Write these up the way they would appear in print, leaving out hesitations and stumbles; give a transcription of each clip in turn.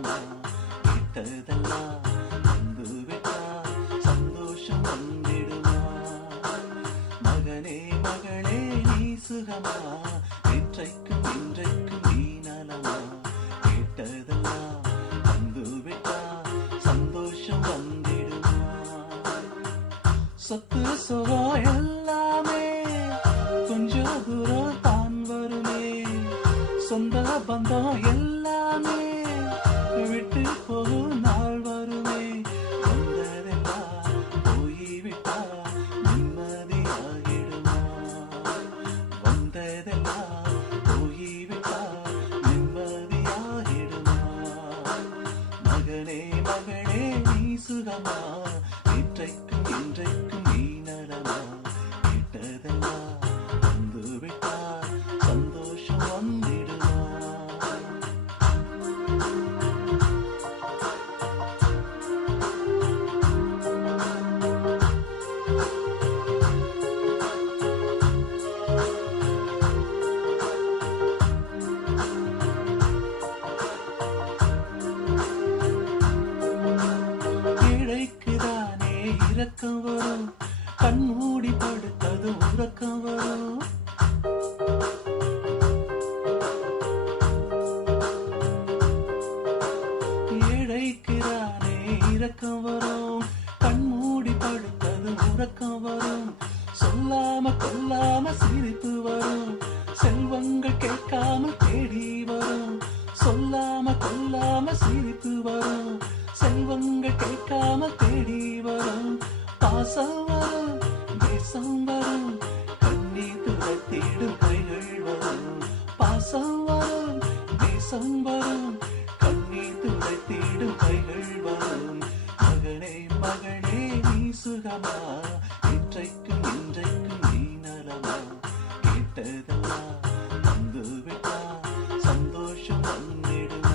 நலமா கேட்டதெல்லாம் வந்து விட்டால் சந்தோஷம் வந்திடுமா மகனே மகளே நீ சுகமா இன்றைக்கும் இன்றைக்கும் நீ நலமா கேட்டதெல்லாம் வந்து விட்டால் சந்தோஷம் வந்திடுமா சொத்து சுகம் எல்லாமே கொஞ்சம் தூரம் தான் வருமே சொந்த பந்தம் எல்லாமே விட்டு போகும் நாள் வருமே வந்ததெல்லாம் போய்விட்டா நிம்மதியாகிடுமா வந்ததெல்லாம் போய்விட்டா நிம்மதியாகிடுமா மகனே மகளே நீ சுகமா இன்றைக்கும் இன்றைக்கும் நீ நலமா கேட்டதெல்லாம் வந்து விட்டால் சந்தோஷம் வந்திடுமா ஏழைக்குதானே இரக்கம் வரும் கண் மூடி படுத்தது உறக்கம் வரும் ஏழைக்குதானே இரக்கம் வரும் கண் மூடி படுத்தது உறக்கம் வரும் சொல்லாம கொல்லாம சிரிப்பு வரும் செல்வங்கள் கேட்காமல் தேடி வரும் சொல்லாம கொல்லாம சிரிப்பு வரும் செல்வங்கள் கேட்காம தேடி வரும் பாசம் வரும் தேசம் வரும் கண்ணீர் துடைத்திடும் கைகள் வரும் பாசம் வரும் தேசம் வரும் கண்ணீர் துடைத்திடும் கைகள் வரும் மகனே மகனே நீ சுகமா இன்றைக்கும் இன்றைக்கும் நீ நலமா கேட்டதெல்லாம் வந்து விட்டா சந்தோஷம் வந்திடுமா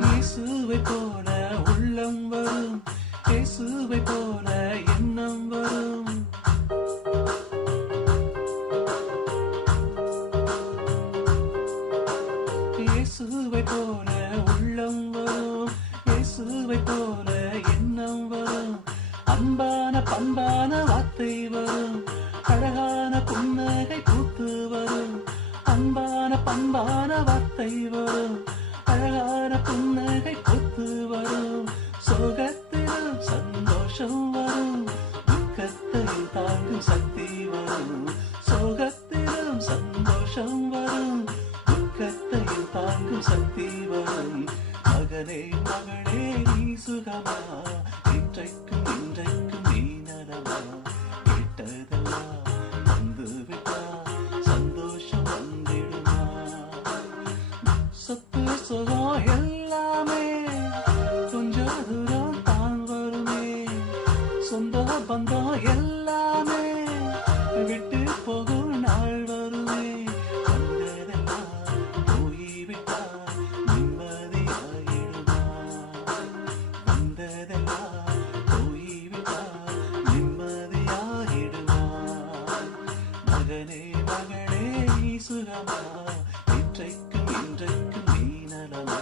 இயேசுவை போல உள்ளம் வரும் இயேசுவை போல எண்ணம் வரும் இயேசுவை போல உள்ளம் வரும் இயேசுவை போல எண்ணம் வரும் அன்பான பண்பான வார்த்தை வரும் அழகான புன்னகை பூத்து வரும் அன்பான பண்பான வார்த்தை வரும் அழகான புன்னகை பூத்து வரும் சோகத்திலும் சந்தோஷம் வரும் துக்கத்தையும் தாங்கும் சக்தி வரும் சோகத்திலும் சந்தோஷம் வரும் துக்கத்தையும் தாங்கும் சக்தி வரும் மகனே மகளே நீ சுகமா இன்றைக்கும் இன்றைக்கும் நீ நலமா கேட்டதெல்லாம் வந்து விட்டா சந்தோஷம் வந்திடுமா சொத்து சுகம் எல்லாமே கொஞ்சம் தூரம் தான் வருமே சொந்த பந்தம் எல்லாமே விட்டு போகும் நாள் வருமே வந்ததெல்லாம் போய்விட்டா நிம்மதியாகிடுமா வந்ததெல்லாம் போய்விட்டா நிம்மதியாகிடுமா மகனே மகளே நீ சுகமா இன்றைக்கும் இன்றைக்கும் நீ நலமா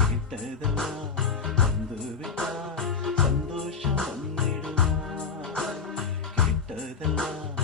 கேட்டதெல்லாம் வந்து விட்டா சந்தோஷம் வந்திடுமா கேட்டதெல்லாம்